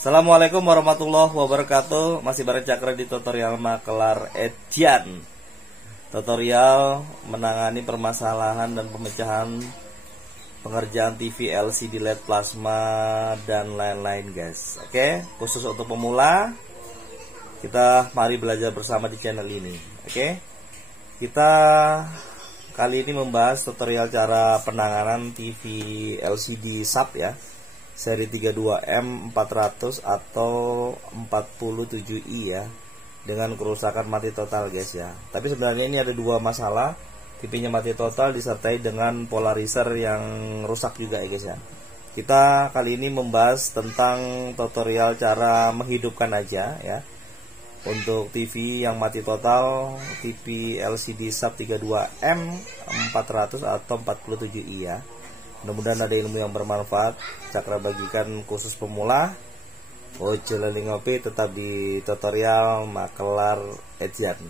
Assalamualaikum warahmatullahi wabarakatuh. Masih bareng Cakra di tutorial Makelar Edian. Tutorial menangani permasalahan dan pemecahan pengerjaan TV LCD LED plasma dan lain-lain guys. Oke, khusus untuk pemula, kita mari belajar bersama di channel ini. Oke, kita kali ini membahas tutorial cara penanganan TV LCD sub ya, seri 32M400 atau 47i ya, dengan kerusakan mati total guys ya. Tapi sebenarnya ini ada dua masalah, TV-nya mati total disertai dengan polarizer yang rusak juga ya guys ya. Kita kali ini membahas tentang tutorial cara menghidupkan aja ya, untuk TV yang mati total, TV LCD sub 32M400 atau 47i ya. Mudah-mudahan ada ilmu yang bermanfaat. Cakra bagikan khusus pemula. Ojo lali ngopi, tetap di tutorial Makelar Edian.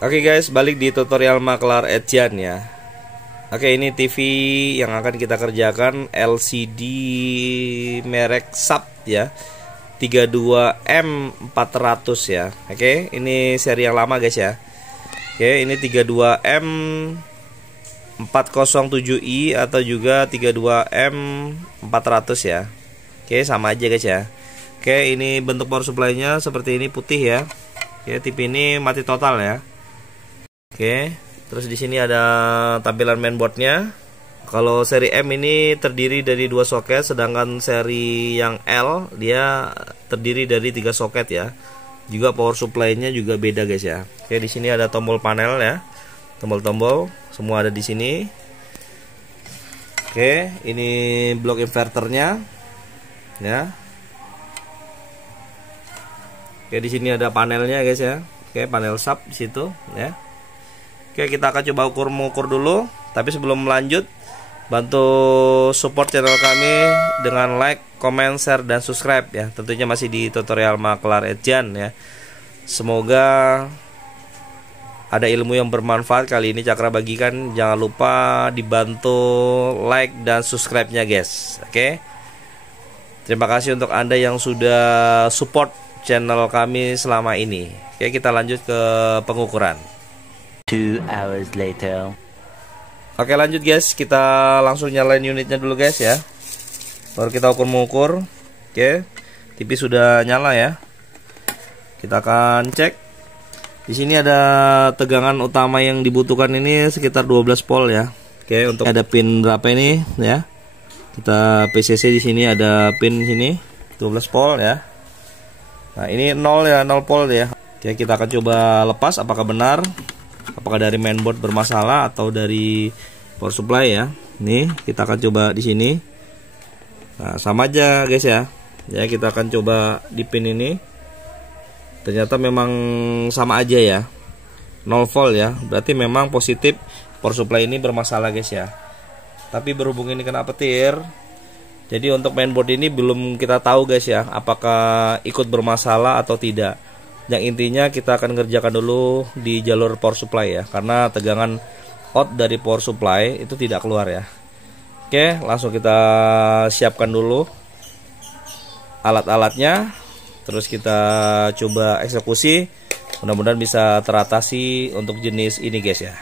Oke guys, balik di tutorial Makelar Edian ya. Oke, ini TV yang akan kita kerjakan LCD merek sub ya, 32M400 ya. Oke, ini seri yang lama guys ya. Oke, ini 32M407i atau juga 32M400 ya. Oke, sama aja guys ya. Oke, ini bentuk power supply-nya seperti ini, putih ya. Oke, TV ini mati total ya. Oke, terus di sini ada tampilan mainboardnya. Kalau seri M ini terdiri dari 2 soket, sedangkan seri yang L dia terdiri dari 3 soket ya. Juga power supply-nya juga beda guys ya. Oke, di sini ada tombol panel ya, tombol-tombol semua ada di sini. Oke, ini blok inverternya ya. Oke, di sini ada panelnya guys ya. Oke, panel sub di situ ya. Oke, kita akan coba mengukur dulu. Tapi sebelum lanjut, bantu support channel kami dengan like, comment, share, dan subscribe ya. Tentunya masih di tutorial Makelar Edian ya. Semoga ada ilmu yang bermanfaat kali ini Cakra bagikan. Jangan lupa dibantu like dan subscribe-nya guys. Oke. Terima kasih untuk Anda yang sudah support channel kami selama ini. Oke, kita lanjut ke pengukuran. 2 hours later. Oke, lanjut guys, kita langsung nyalain unitnya dulu guys ya. Baru kita mengukur. Oke, TV sudah nyala ya. Kita akan cek. Di sini ada tegangan utama yang dibutuhkan ini sekitar 12 volt ya. Oke, untuk ada pin berapa ini ya? Kita PCC di sini ada pin sini 12 volt ya. Nah, ini 0 ya, 0 volt ya. Oke, kita akan coba lepas apakah benar. Apakah dari mainboard bermasalah atau dari power supply ya. Nih, kita akan coba di sini. Nah, sama aja guys ya. Ya, kita akan coba di pin ini. Ternyata memang sama aja ya. 0 volt ya. Berarti memang positif power supply ini bermasalah guys ya. Tapi berhubung ini kena petir, jadi untuk mainboard ini belum kita tahu guys ya, apakah ikut bermasalah atau tidak. Yang intinya kita akan kerjakan dulu di jalur power supply ya, karena tegangan out dari power supply itu tidak keluar ya. Oke, langsung kita siapkan dulu alat-alatnya. Terus kita coba eksekusi. Mudah-mudahan bisa teratasi untuk jenis ini guys ya.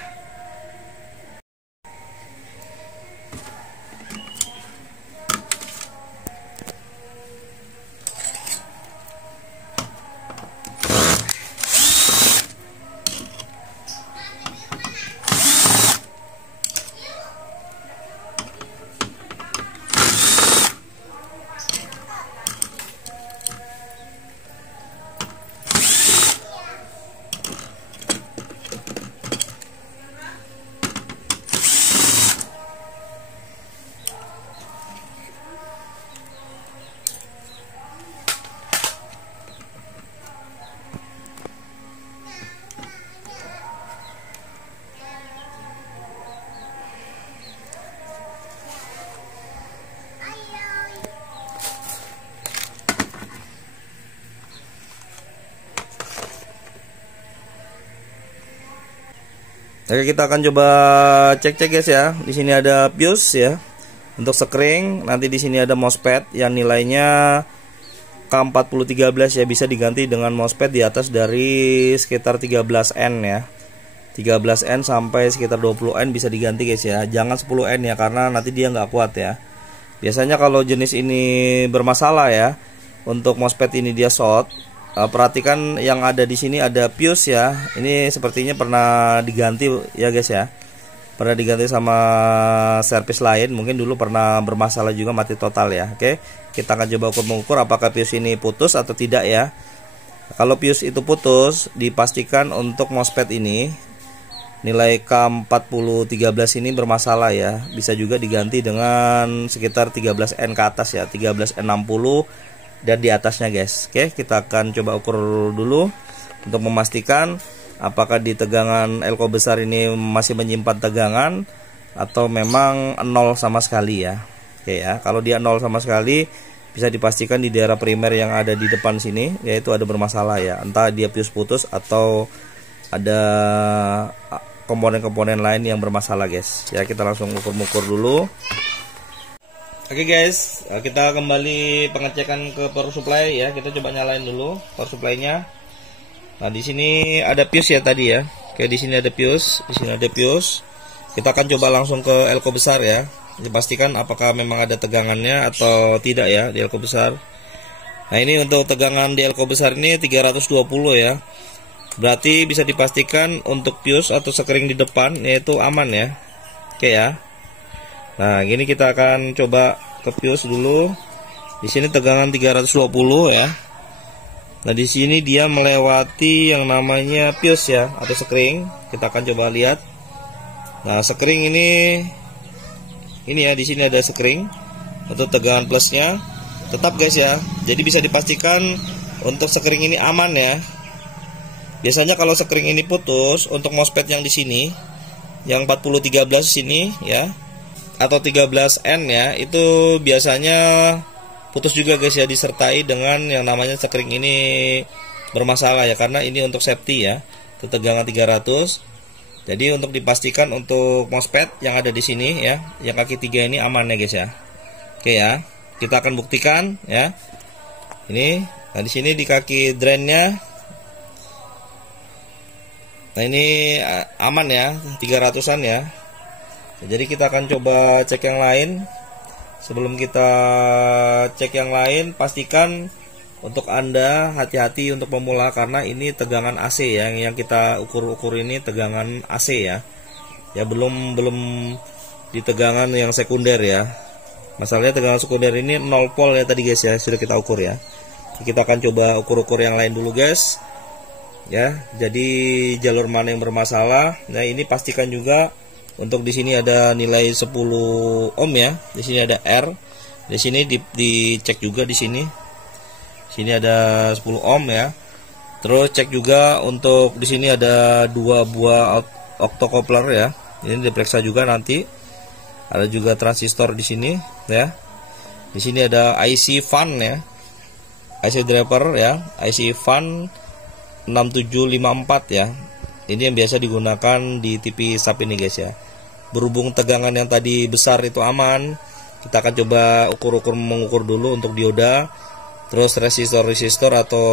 Oke, kita akan coba cek-cek guys ya. Di sini ada fuse ya. Untuk sekring, nanti di sini ada MOSFET yang nilainya K4013 ya, bisa diganti dengan MOSFET di atas dari sekitar 13N ya. 13N sampai sekitar 20N bisa diganti guys ya. Jangan 10N ya, karena nanti dia nggak kuat ya. Biasanya kalau jenis ini bermasalah ya, untuk MOSFET ini dia short. Perhatikan yang ada di sini ada fuse ya. Ini sepertinya pernah diganti ya guys ya. Pernah diganti sama servis lain. Mungkin dulu pernah bermasalah juga, mati total ya. Oke, kita akan coba mengukur apakah fuse ini putus atau tidak ya. Kalau fuse itu putus, dipastikan untuk MOSFET ini nilai K4013 ini bermasalah ya. Bisa juga diganti dengan sekitar 13N ke atas ya, 13N60 dan di atasnya guys. Oke, kita akan coba ukur dulu untuk memastikan apakah di tegangan elko besar ini masih menyimpan tegangan atau memang nol sama sekali ya. Oke ya, kalau dia nol sama sekali bisa dipastikan di daerah primer yang ada di depan sini yaitu ada bermasalah ya. Entah dia fuse putus atau ada komponen-komponen lain yang bermasalah guys. Ya, kita langsung ukur-ukur dulu. Oke guys, kita kembali pengecekan ke power supply ya. Kita coba nyalain dulu power supply-nya. Nah, di sini ada fuse ya tadi ya. Oke, di sini ada fuse, di sini ada fuse. Kita akan coba langsung ke elko besar ya. Dipastikan apakah memang ada tegangannya atau tidak ya di elko besar. Nah, ini untuk tegangan di elko besar ini 320 ya. Berarti bisa dipastikan untuk fuse atau sekring di depan yaitu aman ya. Oke ya. Nah, gini kita akan coba ke fuse dulu. Di sini tegangan 320 ya. Nah, di sini dia melewati yang namanya fuse ya atau sekring. Kita akan coba lihat. Nah, sekring ini ya, di sini ada sekring untuk tegangan plusnya. Tetap guys ya. Jadi bisa dipastikan untuk sekring ini aman ya. Biasanya kalau sekring ini putus untuk MOSFET yang di sini, yang 4013 sini ya, atau 13N ya, itu biasanya putus juga guys ya, disertai dengan yang namanya sekring ini bermasalah ya, karena ini untuk safety ya, tegangan 300. Jadi untuk dipastikan untuk MOSFET yang ada di sini ya, yang kaki 3 ini aman ya guys ya. Oke ya, kita akan buktikan ya. Ini, nah di sini di kaki drainnya, nah ini aman ya, 300-an ya. Jadi kita akan coba cek yang lain. Sebelum kita cek yang lain, pastikan untuk Anda hati-hati untuk pemula, karena ini tegangan AC ya, yang kita ukur-ukur ini tegangan AC ya. Ya belum di tegangan yang sekunder ya. Masalahnya tegangan sekunder ini 0 volt ya tadi guys ya, sudah kita ukur ya. Kita akan coba ukur-ukur yang lain dulu guys. Ya, jadi jalur mana yang bermasalah. Nah, ini pastikan juga untuk di sini ada nilai 10 ohm ya. Di sini ada R. Di sini dicek juga di sini. Sini ada 10 ohm ya. Terus cek juga untuk di sini ada 2 buah octocoupler ya. Ini diperiksa juga nanti. Ada juga transistor di sini ya. Di sini ada IC fan ya. IC driver ya, IC fan 6754 ya. Ini yang biasa digunakan di TV SAP ini guys ya. Berhubung tegangan yang tadi besar itu aman, kita akan coba mengukur dulu untuk dioda, terus resistor atau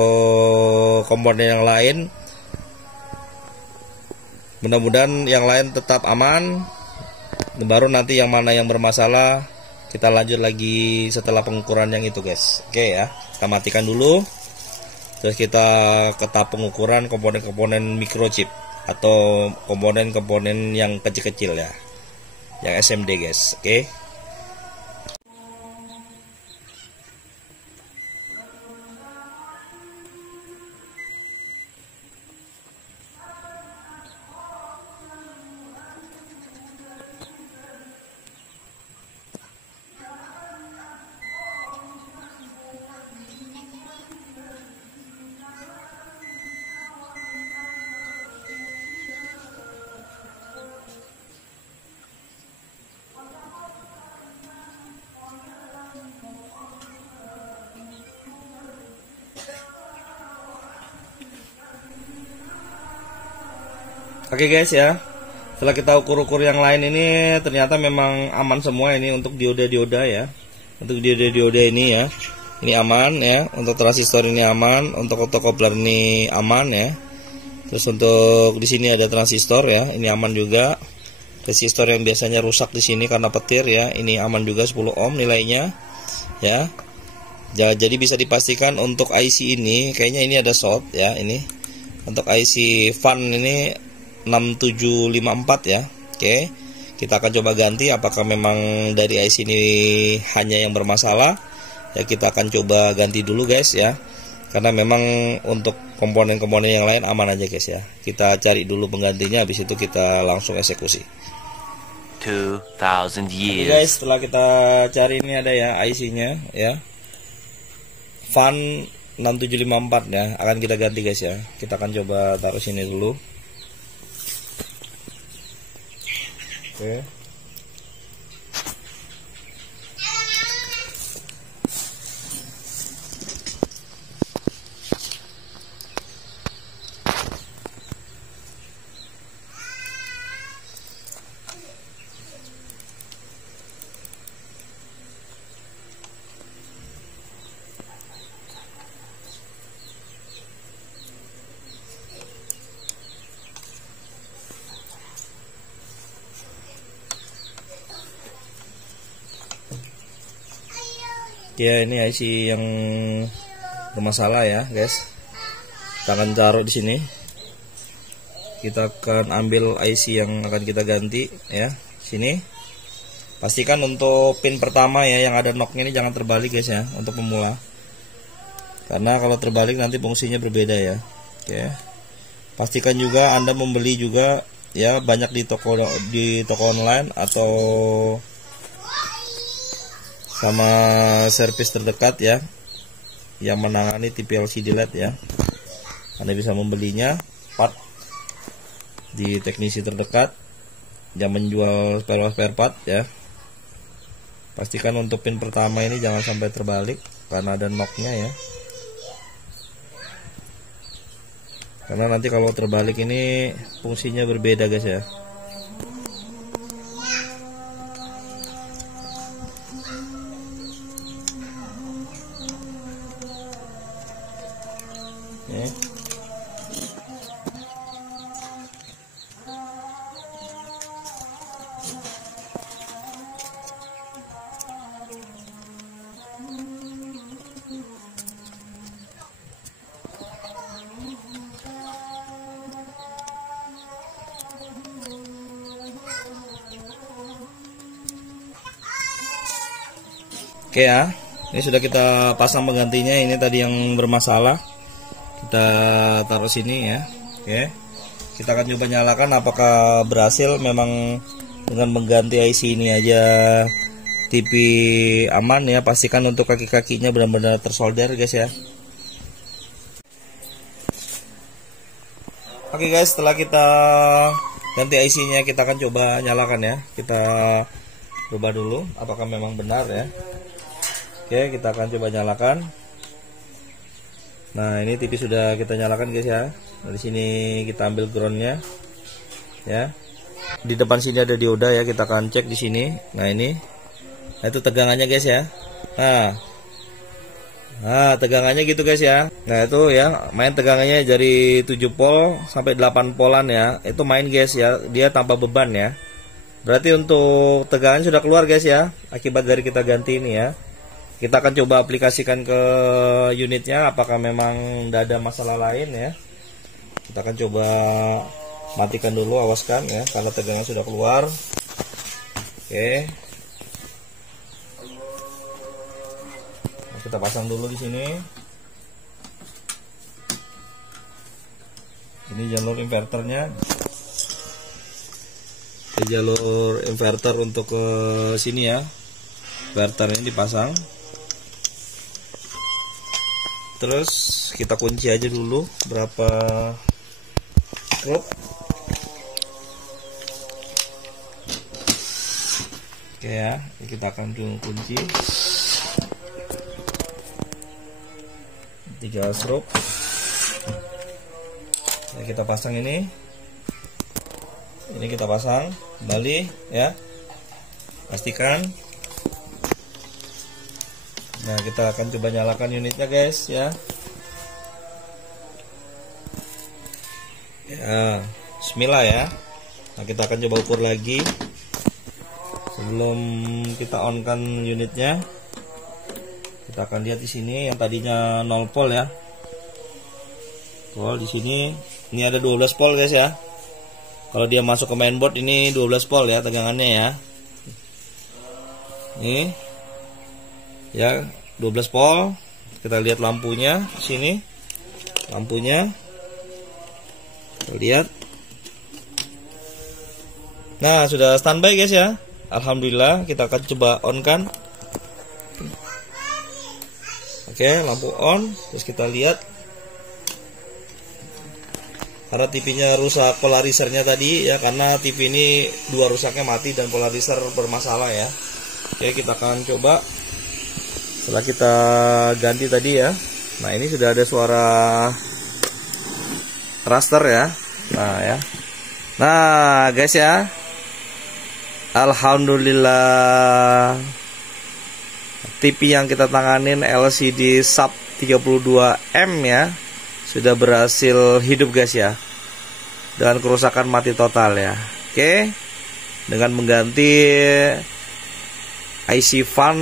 komponen yang lain. Mudah-mudahan yang lain tetap aman. Dan baru nanti yang mana yang bermasalah kita lanjut lagi setelah pengukuran yang itu guys. Oke ya, kita matikan dulu. Terus kita ke tahap pengukuran komponen-komponen microchip atau komponen-komponen yang kecil-kecil ya, yang SMD guys. Oke. Oke guys ya, setelah kita ukur-ukur yang lain ini ternyata memang aman semua ini untuk dioda-dioda ya. Untuk dioda-dioda ini ya. Ini aman ya. Untuk transistor ini aman, untuk otokopler ini aman ya. Terus untuk di sini ada transistor ya, ini aman juga. Resistor yang biasanya rusak di sini karena petir ya, ini aman juga 10 ohm nilainya ya. Jadi bisa dipastikan untuk IC ini kayaknya ini ada short ya ini. Untuk IC fan ini 6754 ya. Oke. Kita akan coba ganti apakah memang dari IC ini hanya yang bermasalah. Ya kita akan coba ganti dulu guys ya. Karena memang untuk komponen-komponen yang lain aman aja guys ya. Kita cari dulu penggantinya, habis itu kita langsung eksekusi. 2000 years. Oke guys, setelah kita cari ini ada ya IC-nya ya. Fan 6754 ya, akan kita ganti guys ya. Kita akan coba taruh sini dulu. Oke. Ya ini IC yang bermasalah ya guys. Kita akan taruh di sini. Kita akan ambil IC yang akan kita ganti ya. Sini. Pastikan untuk pin pertama ya yang ada knocknya ini jangan terbalik guys ya untuk pemula. Karena kalau terbalik nanti fungsinya berbeda ya. Oke. Pastikan juga Anda membeli juga ya banyak di toko online atau sama servis terdekat ya yang menangani TV LCD LED ya. Anda bisa membelinya part di teknisi terdekat yang menjual spare part ya. Pastikan untuk pin pertama ini jangan sampai terbalik karena ada knocknya ya. Karena nanti kalau terbalik ini fungsinya berbeda guys ya. Oke ya, ini sudah kita pasang penggantinya. Ini tadi yang bermasalah, kita taruh sini ya. Oke, kita akan coba nyalakan apakah berhasil. Memang dengan mengganti IC ini aja TV aman ya. Pastikan untuk kaki-kakinya benar-benar tersolder guys ya. Oke guys, setelah kita ganti IC-nya kita akan coba nyalakan ya. Kita coba dulu apakah memang benar ya. Oke, kita akan coba nyalakan. Nah, ini TV sudah kita nyalakan guys ya. Dari sini kita ambil groundnya ya. Di depan sini ada dioda ya, kita akan cek di sini. Nah, ini. Nah, itu tegangannya guys ya. Nah, tegangannya gitu guys ya. Nah, itu ya, main tegangannya dari 7 volt sampai 8 polan ya. Itu main guys ya, dia tanpa beban ya. Berarti untuk tegangan sudah keluar guys ya, akibat dari kita ganti ini ya. Kita akan coba aplikasikan ke unitnya apakah memang tidak ada masalah lain ya. Kita akan coba matikan dulu, awaskan ya kalau tegangannya sudah keluar. Oke. Nah, kita pasang dulu di sini. Ini jalur inverternya. Ini jalur inverter untuk ke sini ya. Inverter ini dipasang. Terus kita kunci aja dulu berapa stroke. Oke ya, kita akan kunci 3 stroke. Ya, kita pasang ini. Ini kita pasang kembali ya. Pastikan. Nah, kita akan coba nyalakan unitnya guys ya. Ya, bismillah ya. Nah, kita akan coba ukur lagi sebelum kita on kan unitnya. Kita akan lihat di sini yang tadinya 0 volt ya. Di sini ini ada 12 volt guys ya. Kalau dia masuk ke mainboard ini 12 volt ya tegangannya ya. Nih. Ya, 12 volt. Kita lihat lampunya di sini. Lampunya. Kita lihat. Nah, sudah standby guys ya. Alhamdulillah, kita akan coba on kan. Oke, lampu on. Terus kita lihat. Karena TV-nya rusak polarisernya tadi ya, karena TV ini dua rusaknya mati dan polariser bermasalah ya. Oke, kita akan coba setelah kita ganti tadi ya. Nah, ini sudah ada suara raster ya. Nah ya. Nah guys ya, alhamdulillah TV yang kita tanganin LCD sub 32M ya sudah berhasil hidup guys ya, dengan kerusakan mati total ya. Oke, dengan mengganti IC fan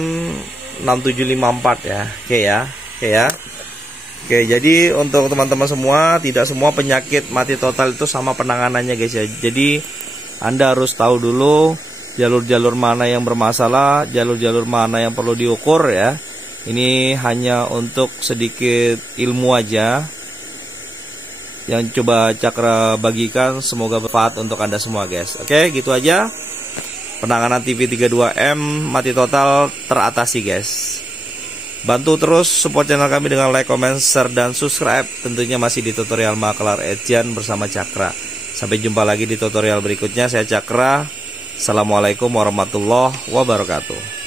6754 ya. Oke, jadi untuk teman-teman semua, tidak semua penyakit mati total itu sama penanganannya guys ya. Jadi Anda harus tahu dulu jalur-jalur mana yang bermasalah, jalur-jalur mana yang perlu diukur ya. Ini hanya untuk sedikit ilmu aja yang coba Cakra bagikan, semoga bermanfaat untuk Anda semua guys. Oke, gitu aja. Penanganan TV 32M mati total teratasi guys. Bantu terus support channel kami dengan like, comment, share, dan subscribe. Tentunya masih di tutorial Makelar Edjan bersama Cakra. Sampai jumpa lagi di tutorial berikutnya. Saya Cakra. Assalamualaikum warahmatullahi wabarakatuh.